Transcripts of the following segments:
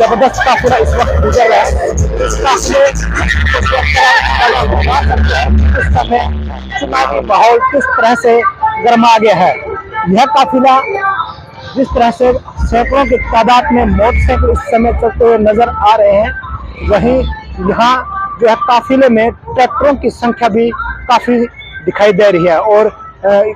जबरदस्त काफिला इस वक्त गुजर रहा है। इस काफिले इस समय चुनावी माहौल किस तरह से गर्मा गया है। यह काफिला जिस तरह से सैकड़ों की तादाद में मोटरसाइकिल इस समय चलते हुए नजर आ रहे हैं, वहीं यहाँ जो है काफिले में ट्रैक्टरों की संख्या भी काफी दिखाई दे रही है और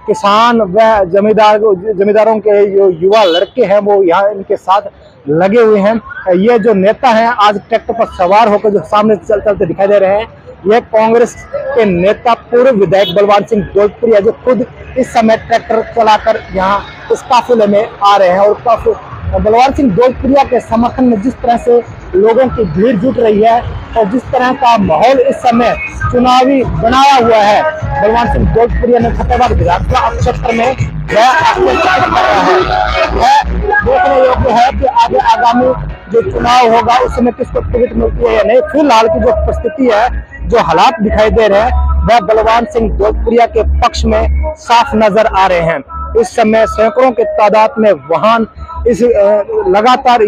किसान व जमींदारों के जो युवा लड़के हैं वो यहाँ इनके साथ लगे हुए हैं। ये जो नेता हैं आज ट्रैक्टर पर सवार होकर जो सामने चलते दिखाई दे रहे हैं, यह कांग्रेस के नेता पूर्व विधायक बलवान सिंह दौलतपुरिया जो खुद इस समय ट्रैक्टर चलाकर यहाँ इस काफिले में आ रहे हैं। और बलवान सिंह दौलतपुरिया के समर्थन में जिस तरह से लोगों की भीड़ जुट रही है और जिस तरह का माहौल इस समय चुनावी बनाया हुआ है, बलवान सिंह दौलतपुरिया ने फतेहाबाद विधानसभा क्षेत्र में देखने योग्य है कि आगे आगामी जो चुनाव होगा उसमें किसको टिकट मिलती है या नहीं। फिलहाल की जो परिस्थिति है, जो हालात दिखाई दे रहे हैं, वह बलवान सिंह दौलतपुरिया के पक्ष में साफ नजर आ रहे हैं। इस समय सैकड़ों के तादाद में वाहन इस लगातार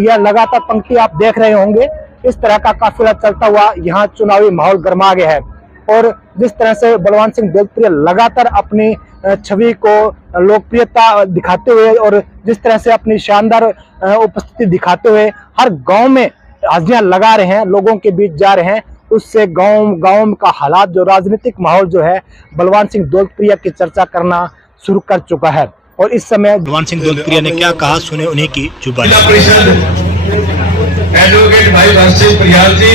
पंक्ति आप देख रहे होंगे, इस तरह का काफिला चलता हुआ यहाँ चुनावी माहौल गर्मा गया है। और जिस तरह से बलवान सिंह दौलतपुरिया लगातार अपनी छवि को लोकप्रियता दिखाते हुए और जिस तरह से अपनी शानदार उपस्थिति दिखाते हुए हर गांव में हाजिरियां लगा रहे हैं, लोगों के बीच जा रहे हैं, उससे गांव का हालात जो राजनीतिक माहौल जो है बलवान सिंह दौलतपुरिया की चर्चा करना शुरू कर चुका है। और इस समय बलवान सिंह दौलतपुरिया ने क्या कहा, सुने उन्हीं की जुबानी। एडवोकेट भाई हर्षित प्रियाल जी,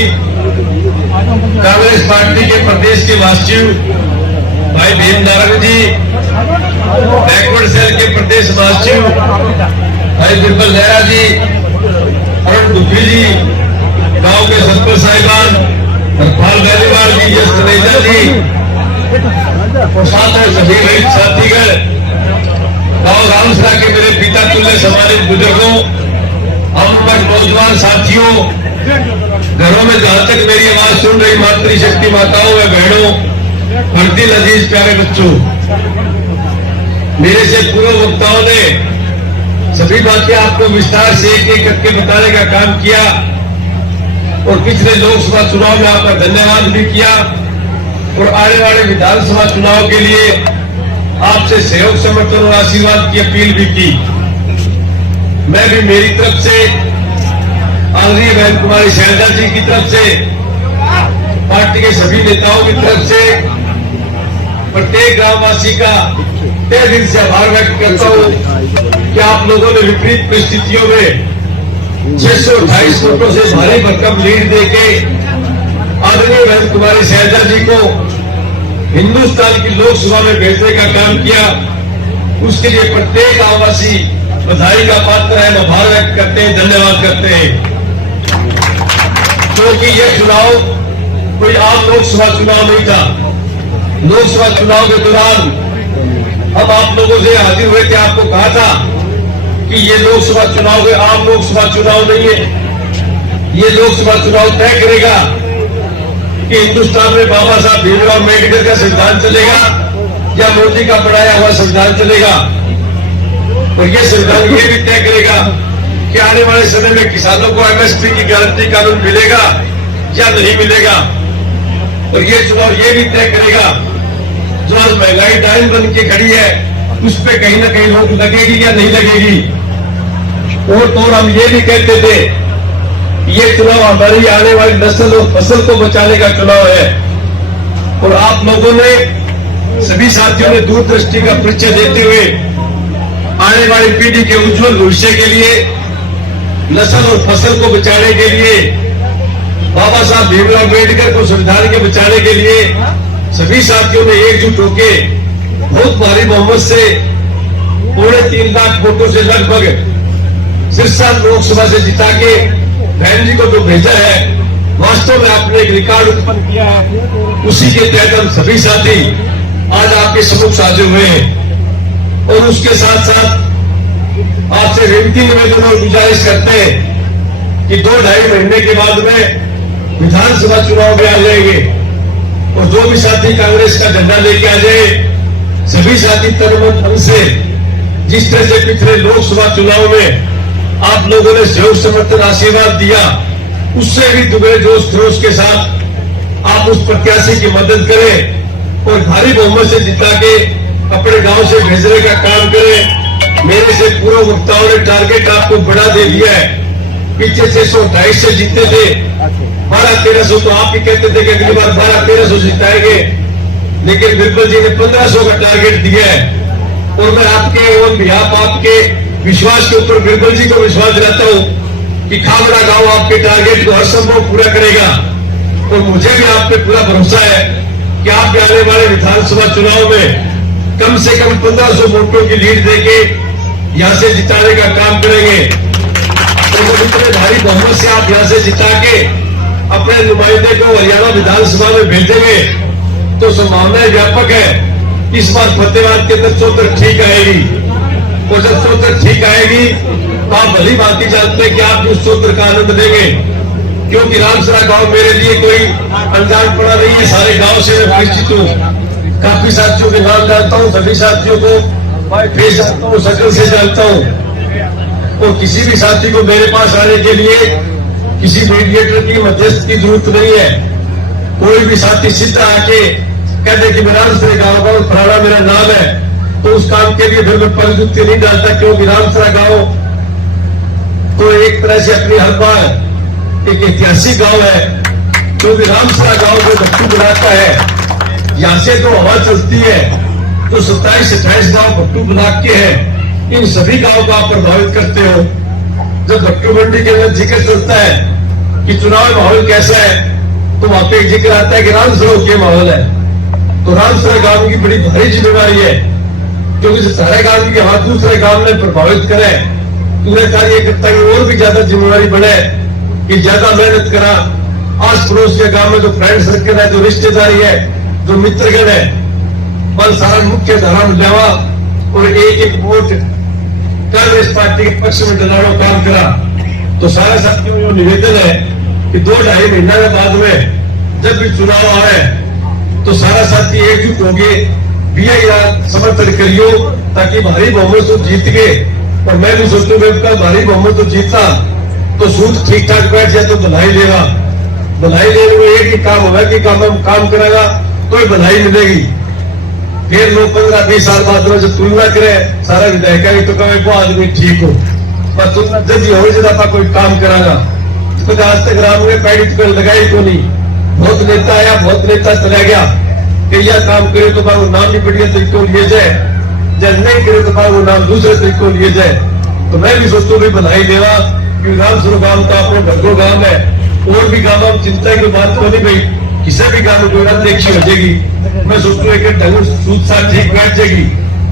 कांग्रेस पार्टी के प्रदेश के महासचिव भाई भीम नारायण जी, बैकवर्ड सेल के प्रदेश महासचिव भाई बिरबल लहरा जी, अरुण दुबी जी, गांव के सरपंच साहिबान हरपाल गालीवाल जी, यश तनेजा जी, साथ में सभी साथीगण, गांव रामसरा के मेरे पिता तुल्य सम्मानित बुजुर्गों, हम नौजवान साथियों, घरों में जहां तक मेरी आवाज सुन रही मातृशक्ति माताओं व बहनों, भरती अजीज प्यारे बच्चों, मेरे से पूर्व वक्ताओं ने सभी बातें आपको विस्तार से एक एक करके बताने का काम किया और पिछले लोकसभा चुनाव में आपका धन्यवाद भी किया और आने वाले विधानसभा चुनाव के लिए आपसे सहयोग समर्थन और आशीर्वाद की अपील भी की। मैं भी मेरी तरफ से आदरणीय बहन कुमारी शैलजा जी की तरफ से, पार्टी के सभी नेताओं की तरफ से प्रत्येक ग्रामवासी का तहे दिल से आभार व्यक्त करता हूं कि आप लोगों ने विपरीत परिस्थितियों में 628 वोटों से भारी भरकम लीड देके आदरणीय बहन कुमारी शैलजा जी को हिंदुस्तान की लोकसभा में भेजने का काम किया। उसके लिए प्रत्येक आवासी बधाई का पात्र है, आभार व्यक्त करते हैं, धन्यवाद करते हैं। क्योंकि यह चुनाव कोई आम लोकसभा चुनाव नहीं था। लोकसभा चुनाव के दौरान हम आप लोगों से हाजिर हुए थे, आपको कहा था कि ये लोकसभा चुनाव कोई आम लोकसभा चुनाव नहीं है। ये लोकसभा चुनाव तय करेगा कि हिंदुस्तान में बाबा साहब भीमराव अम्बेडकर का संविधान चलेगा या मोदी का बनाया हुआ संविधान चलेगा। और ये संविधान ये भी तय करेगा कि आने वाले समय में किसानों को एमएसपी की गारंटी कानून मिलेगा या नहीं मिलेगा। और ये चुनाव ये भी तय करेगा जो आज महंगाई डाइन बन के खड़ी है उस पर कहीं ना कहीं रोक लगेगी या नहीं लगेगी। और तो हम ये भी कहते थे ये चुनाव हमारी आने वाली नस्ल और फसल को बचाने का चुनाव है। और आप लोगों ने सभी साथियों ने दूरदृष्टि का परिचय देते हुए आने वाली पीढ़ी के उज्जवल भविष्य के लिए, नस्ल और फसल को बचाने के लिए, बाबा साहब भीमराव अम्बेडकर को संविधान के बचाने के लिए सभी साथियों ने एकजुट होकर बहुत भारी बहुमत से 3.5 लाख वोटों से लगभग सिरसा लोकसभा से जिता के बहन जी को जो भेजा है, वास्तव में आपने एक रिकॉर्ड उत्पन्न किया है। उसी के तहत हम सभी साथी आज आपके सम्मुख साझे हुए हैं। और उसके साथ साथ आपसे विनती निवेदन और गुजारिश करते हैं कि 2-2.5 महीने के बाद में विधानसभा चुनाव में आ जाएंगे और जो भी साथी कांग्रेस का झंडा लेके आ जाए, सभी साथी तन मन धन से जिस तरह से पिछले लोकसभा चुनाव में आप लोगों ने सहयोग समर्थन आशीर्वाद दिया, उससे भी दुगने जोश खरोश के साथ आप उस प्रत्याशी की मदद करें और भारी बहुमत से जिता के अपने गांव से भेजने का काम करें। मेरे से पूर्व वक्ताओं ने टारगेट आपको बड़ा दे दिया है। पीछे 628 से जीते थे, 1200-1300 तो आप ही कहते थे कि अगली बार 1200-1300 जिताएंगे, लेकिन बिरबल जी ने 1500 का टारगेट दिया है। और मैं आपके और बिहाफ आपके विश्वास के ऊपर बिरबल जी को विश्वास दिलाता हूं कि खाबड़ा गांव आपके टारगेट को हर संभव पूरा करेगा। और मुझे भी आप पे पूरा भरोसा है कि आप आने वाले विधानसभा चुनाव में कम से कम 1500 वोटों की लीड देके यहां से जिताने का काम करेंगे। तो इतने भारी बहुमत से आप यहां से जिता के अपने नुमाइंदे को हरियाणा विधानसभा में भेजेंगे तो संभावनाएं व्यापक है इस बार फतेहाबाद के अंदर चौतर ठीक आएगी। और जब चौतर ठीक आएगी तो आप भली भांति जानते हैं कि आप उस चौतर का आनंद लेंगे, क्योंकि रामसरा गांव मेरे लिए कोई अनजान पड़ा नहीं है। सारे गांव से मैं परिचित हूँ, काफी साथियों के नाम जानता हूँ, सभी साथियों को फेस जानता हूँ, शक्ल से जानता हूँ। और किसी भी साथी को मेरे पास आने के लिए किसी मीडिएटर की मध्यस्थ की जरूरत नहीं है। कोई भी साथी सीधा आके कहते कि मैं रामसरा गांव का फलाना मेरा नाम है, तो उस काम के लिए फिर मैं पंजुक्ति नहीं डालता, क्योंकि रामसरा गांव तो एक तरह से अपनी हर बार एक ऐतिहासिक गांव है, क्योंकि रामसरा गांव को भट्टू बनाता है। यहां से तो हवा चलती है तो 27-28 गांव भट्टू बना के हैं, इन सभी गांव को आप प्रभावित करते हो। जब भट्टू मंडी के अंदर जिक्र चलता है कि चुनाव माहौल कैसा है, तो वहां पे जिक्र आता है कि रामसरा के माहौल है। तो रामसरा गांव की बड़ी भारी जिम्मेवारी है, क्योंकि सारे गांव की हवा दूसरे गांव में प्रभावित करे, पूरे कार्यकर्ता की और भी ज्यादा जिम्मेवारी बढ़े कि ज्यादा मेहनत करा। आस पड़ोस के गांव में जो फ्रेंड सर्कल है, जो रिश्तेदारी है, जो मित्रगण है, पर सारा मुख्य धारा में लेवा और एक वोट कांग्रेस पार्टी के पक्ष में डलाना काम करा। तो सारे साथियों को निवेदन है कि 2-2.5 महीना के बाद में जब भी चुनाव आए तो सारा साथी एकजुट हो गए, समर्थन करियो ताकि भारी बहुमत तो जीत गए। और मैं भी सोचता हूँ का भारी बहुमत तो जीता तो सूद ठीक ठाक बैठ जाए तो बधाई देगा। बधाई देने में एक ही काम होगा कि काम करेगा तो ही बधाई मिलेगी। फिर लोग 15-20 साल बाद में जब तुलना करें सारा विधायक तो कहे वो आदमी ठीक हो, पर तुलना जब हो जब आप कोई काम करागा तो आज तक राम ने पैड़ी तो लगाई को नहीं। बहुत नेता आया, बहुत नेता चला गया कि यह काम करे तो वो नाम भी बढ़िया तरीकों लिए जाए, जब नहीं करे तो वो नाम दूसरे तरीकों लिए जाए। तो मैं भी सोचता हूँ बधाई देवा कि रामसरा गांव का अपने भरगो गांव है। और भी गांव में चिंता की बात तो नहीं भाई, किसी भी गांव में कोई देखी हो जाएगी। मैं सोचता हूँ एक ढंग सूद साथ ठीक बैठ जाएगी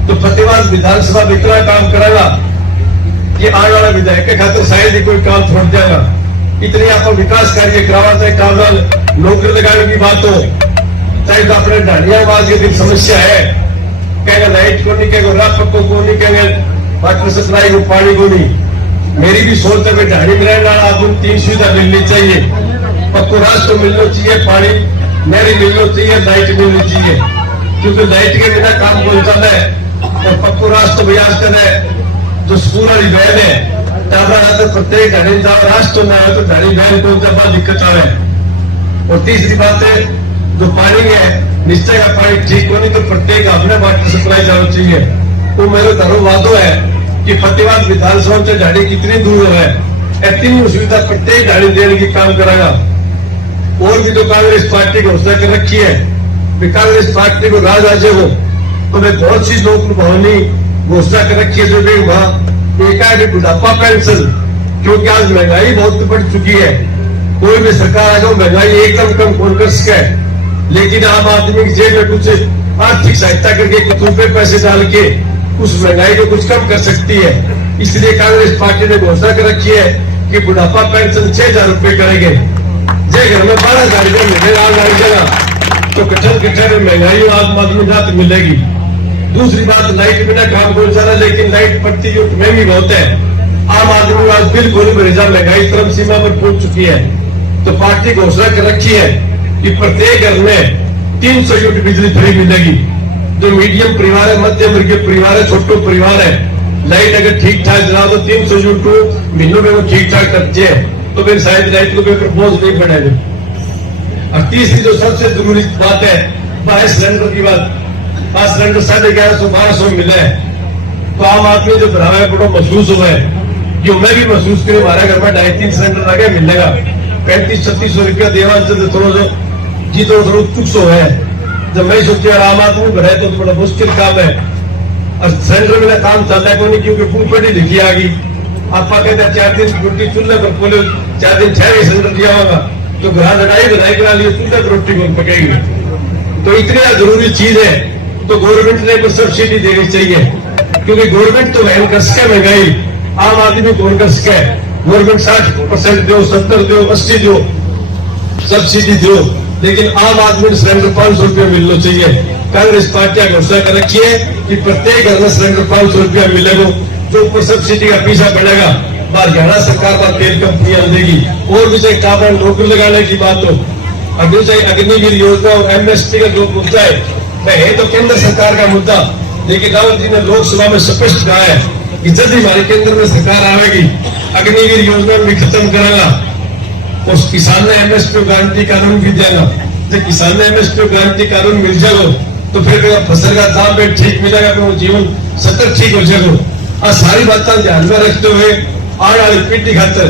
तो फतेहाबाद विधानसभा में इतना काम करागा कि आने वाला विधायक के खातिर शायद ही कोई काम छोड़ जाएगा। इतनी आपको विकास कार्य करावा चाहे काम नौकरी लगाने की बात हो, चाहे तो अपने ढांडियाबाज के दिन समस्या है, कहेगा लाइट को नहीं, कहेगा रात पक्को को नहीं, कहेगा वाटर सप्लाई को, पानी को नहीं। मेरी भी सोच है ढाणी में रहने वाला आपको 3 सुविधा मिलनी चाहिए। पक्को रास्ता मिलना चाहिए, पानी नहरी मिलना चाहिए, लाइट मिलनी चाहिए, क्योंकि लाइट के बिना काम हो जाता है। और पक्को रास्ता प्रयास करे जो स्कूल वाली बहन है प्रत्येक ढाणी जाओ रास्ते में आए तो ढाणी बहन को जब दिक्कत आवे। और तीसरी बात है जो पानी है निश्चय का पानी ठीक होने तो प्रत्येक अपने वाटर सप्लाई जाना चाहिए। तो मेरा धर्म वादो है कि फतेहाबाद विधानसभा से ढाणी कितनी दूर है, इतनी सुविधा प्रत्येक ढाणी देने की काम करागा। और भी तो कांग्रेस पार्टी को घोषणा कर रखी है, कांग्रेस पार्टी को राज आज हो तो मैं बहुत सी लोक भवनी घोषणा कर रखी है। जो भी वहां एक है बुढ़ापा पेंशन, क्योंकि आज महंगाई बहुत बढ़ चुकी है। कोई भी सरकार आ जाओ महंगाई एकदम कम कौन कर सके, लेकिन आम आदमी की जेब में कुछ आर्थिक सहायता करके कुछ रुपए पैसे डाल के उस महंगाई को कुछ कम कर सकती है। इसलिए कांग्रेस पार्टी ने घोषणा कर रखी है कि बुढ़ापा पेंशन 6,000 रुपए करेंगे। जे घर में 12,000 रुपये मिलेगा तो कठिन महंगाई आम आदमी राहत मिलेगी। दूसरी बात लाइट बिना काम हो जाना, लेकिन लाइट प्रति यूनिट महंगी बहुत है। आम आदमी आज बिल्कुल भेजा महंगाई चरम सीमा पर पहुंच चुकी है। तो पार्टी घोषणा कर रखी है कि प्रत्येक घर में 300 यूनिट बिजली फ्री मिलेगी। जो मीडियम परिवार है, मध्यम वर्गीय परिवार है, छोटो परिवार है, लाइट अगर ठीक ठाक जला दो 300 यूनिट महीनों में वो ठीक ठाक करते हैं तो फिर शायद लाइट को पेपर बोझ नहीं बढ़ेगा। और तीसरी जो सबसे जरूरी बात है वह सिलेंडर की बात। आज सिलेंडर 1150-1200 मिला है तो आम आदमी जो भरा है बड़ा महसूस हुआ है कि मैं भी महसूस करूँ हमारे घर में 2.5-3 सिलेंडर लगे मिलेगा 3500-3600 रुपया देवा थोड़ा जी तो थोड़ा चुक्स हो है। जब मैं सोचा आम आदमी भरा है तो बड़ा मुश्किल काम है और सिलेंडर मेरा काम चलता है नहीं क्योंकि फूक पड़ी लिखी आ गई। आप कहते हैं 4 दिन रोटी चूल्हे पर खोले 4 दिन ठहरे सिलेंडर दिया होगा तो घर लड़ाई करा लिए चूल्हे पर रोटी कौन पकेगी। तो इतनी जरूरी चीज है तो गवर्नमेंट ने कुछ सब्सिडी देनी चाहिए क्योंकि गवर्नमेंट तो वहन कर सके महंगाई आम आदमी कौन कर सके। गवर्नमेंट 60% दो 70 दो 80 दो सब्सिडी दो लेकिन आम आदमी सिलेंडर 500 रुपया मिलना चाहिए। कांग्रेस पार्टी घोषणा कर रखी है कि प्रत्येक घर में सिलेंडर 500 रुपया मिलेगा जो ऊपर सब्सिडी का पीछा बढ़ेगा। बार हरियाणा सरकार पर तेल कंपनियां देगी और भी चाहे काबा नौकरी लगाने की बात हो अभी चाहे अग्निवीर योजना और एमएसपी का जो मुद्दा है तो केंद्र सरकार का मुद्दा लेकिन राहुल जी ने लोकसभा में स्पष्ट कहा है कि जल्द ही हमारे केंद्र में सरकार आएगी अग्निवीर योजना भी खत्म करेगा और किसान ने एमएसपी गारंटी कानून भी देगा। जब किसान ने एमएसपी गारंटी कानून मिल जाएगा तो फिर फसल का दाम भी ठीक मिलेगा फिर वो जीवन सतर ठीक हो जाएगा। और सारी बातें ध्यान में रखते हुए आने वाली पीढ़ी खातर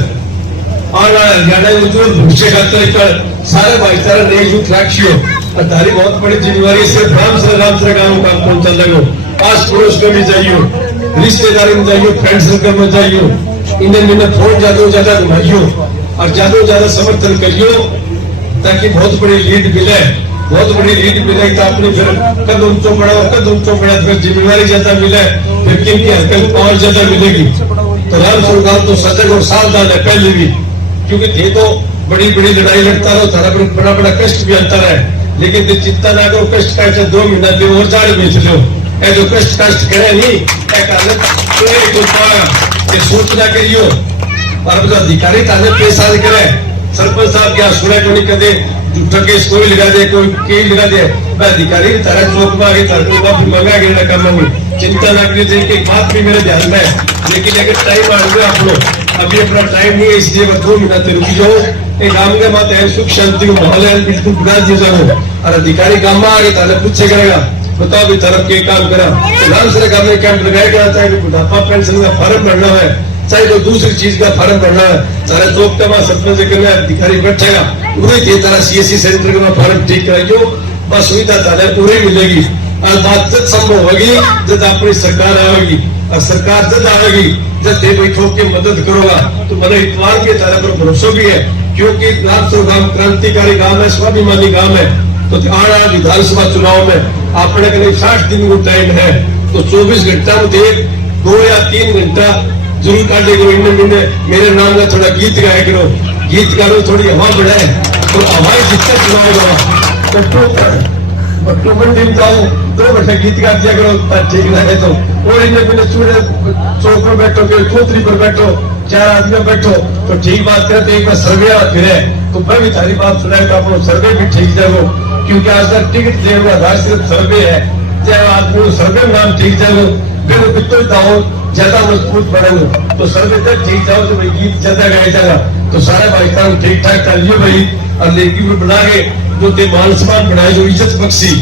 आने वाले हरियाणा उज्जवल भविष्य खातर सारे भाईचारा ने एकजुट रखियो और तारी बहुत बड़ी जिम्मेवारी सिर्फ राम से गाँव काम पहुंचा लगो पास पड़ोस में भी जाइयो रिश्तेदारी में जाइयो फ्रेंड सर्कल में जाइयो इन्हें फोन ज्यादा घुमाइयो और ज्यादा समर्थन करियो ताकि बहुत बड़ी लीड मिले। बहुत बड़ी लीड मिले तो अपने फिर कदम चौपड़ा फिर जिम्मेवारी ज्यादा मिले फिर किन की हरकत और ज्यादा मिलेगी। तो राम सरकार तो सजग और सावधान है पहले भी क्योंकि थे तो बड़ी लड़ाई लड़ता रहो तारा पर बड़ा कष्ट भी आता है लेकिन चिंता ना करो कष्ट का 2 महीना दो और जाड़ बेच लो ए जो कष्ट करे नहीं तो सोचना करियो और अधिकारी ताने पैसा करे सरपंच साहब क्या सुने को नहीं कहते झूठा केस कोई लगा दे कोई कई लगा दे अधिकारी तारा चौक में आगे मंगा गिरना काम चिंता ना करिए एक बात भी मेरे ध्यान में लेकिन अगर टाइम आ गया आप लोग अभी अपना टाइम नहीं है इसलिए 2 मिनट रुकी जाओ एक गांव के बात है सुख शांति को माहौल है बिल्कुल बुरा दिया जाओ और अधिकारी गांव में आगे ताले पूछे करेगा बताओ भी तरफ के काम करा तो राम सरकार ने कैंप लगाया गया चाहे बुढ़ापा पेंशन का फॉर्म भरना है चाहे कोई दूसरी चीज का फॉर्म भरना है सारे चौक का सरपंच करना अधिकारी बैठेगा पूरी की तरह सीएससी सेंटर का फॉर्म ठीक कराइयो बस सुविधा ताले पूरी मिलेगी और बात जब संभव होगी जब अपनी सरकार आएगी और सरकार जब आएगी जब दे कोई ठोक के मदद करोगा तो मेरे इतवार के तरह पर भरोसा भी है क्योंकि रामपुर गांव क्रांतिकारी गांव है स्वाभिमानी गांव है। तो आने वाले विधानसभा चुनाव में आपने करीब 60 दिन को टाइम है तो 24 घंटा में 2 या 3 घंटा जरूर काटे करो मेरे नाम का थोड़ा गीत गाया करो गीत गाओ थोड़ी हवा बढ़ाए तो हवाई जितना चुनाव तो मंडी में जाओ 2 घंटे गीत गा दिया करो ठीक लगे तो और इन्हें चूड़े चौक पर बैठो खोतरी पर बैठो 4 आदमी बैठो तो ठीक बात करे तो एक बार सर्वे फिर तो मैं भी सारी बात सुनाए तो आप सर्वे भी ठीक जाओ क्योंकि आज तक टिकट देने का आधार सिर्फ सर्वे है चाहे आदमी सर्वे में नाम ठीक जाओ फिर कितना जाओ ज्यादा मजबूत बनेगा तो सर्वे तक ठीक जाओ तो भाई गीत ज्यादा गाया जाएगा तो सारे भाईचारा ठीक ठाक चलिए भाई और लेकिन बना के जो मान सम्मान बनाए जो इज्जत बख्शी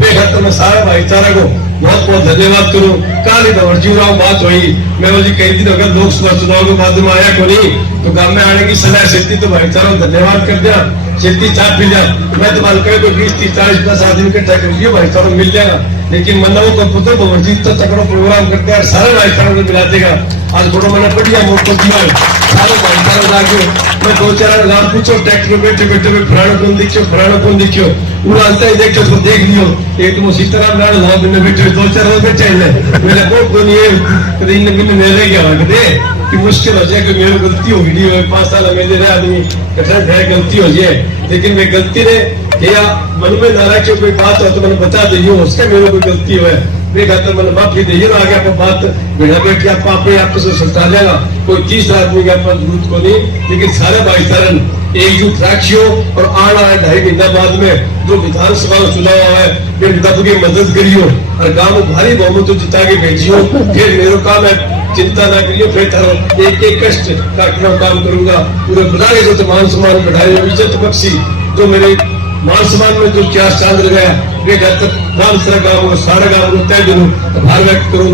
बेहतर मैं सारे भाईचारा को बहुत धन्यवाद करूं। काली जीवराव बात हुई मैं वो जी कई दिन अगर लोकसभा चुनाव के बाद में आया को नहीं तो गांव में आने की सलाह सेती तो भाईचारा धन्यवाद कर दिया खेती चाप पी लिया मैं तो मान कहे 20-30-40-50 आदमी इकट्ठा कर लिया भाईचारा मिल जाएगा लेकिन मनाओ को पुत्र भगवत तो तकड़ो प्रोग्राम करते हैं सारे भाईचारा को मिला देगा। आज थोड़ा मैंने बढ़िया मौका दिया सारे भाईचारा जाके मैं 2-4 गांव पूछो ट्रैक्टर में बैठे फराणो कौन दिखियो वो अंतर देखो तो देख लियो एक तो सीताराम लाल गांव में बैठे 2-4 बैठे मेरे को नहीं है कभी इन मेरे क्या कदे कि मुश्किल हो जाए कि मेरी गलती हो गई 5 साल मेरे आदमी कठिन है गलती हो जाए लेकिन मैं गलती ने या मन में ना रखे कोई बात हो तो मैंने बता दी उसका मेरे कोई गलती हो वे कहते मैंने माफी दे आगे आप बात बिना बैठे आप अपने आप से सल्टा लेगा कोई तीसरा आदमी की आपको जरूरत को नहीं, लेकिन सारे भाईचारन एकजुट रखियो और आना है 2.5 महीना बाद में जो विधानसभा चुनाव है फिर दब की मदद करियो और गांव में भारी बहुमत जिता के भेजियो। फिर मेरा काम है चिंता ना करियो, फिर थारो एक एक कष्ट काटना काम करूंगा पूरे बता के जो मान सम्मान बढ़ाए इज्जत बख्शी जो मेरे मान सम्मान में जो क्या चांद गया वे घर तक गांव सारा गांव को तय दिनों भार व्यक्त करूँ।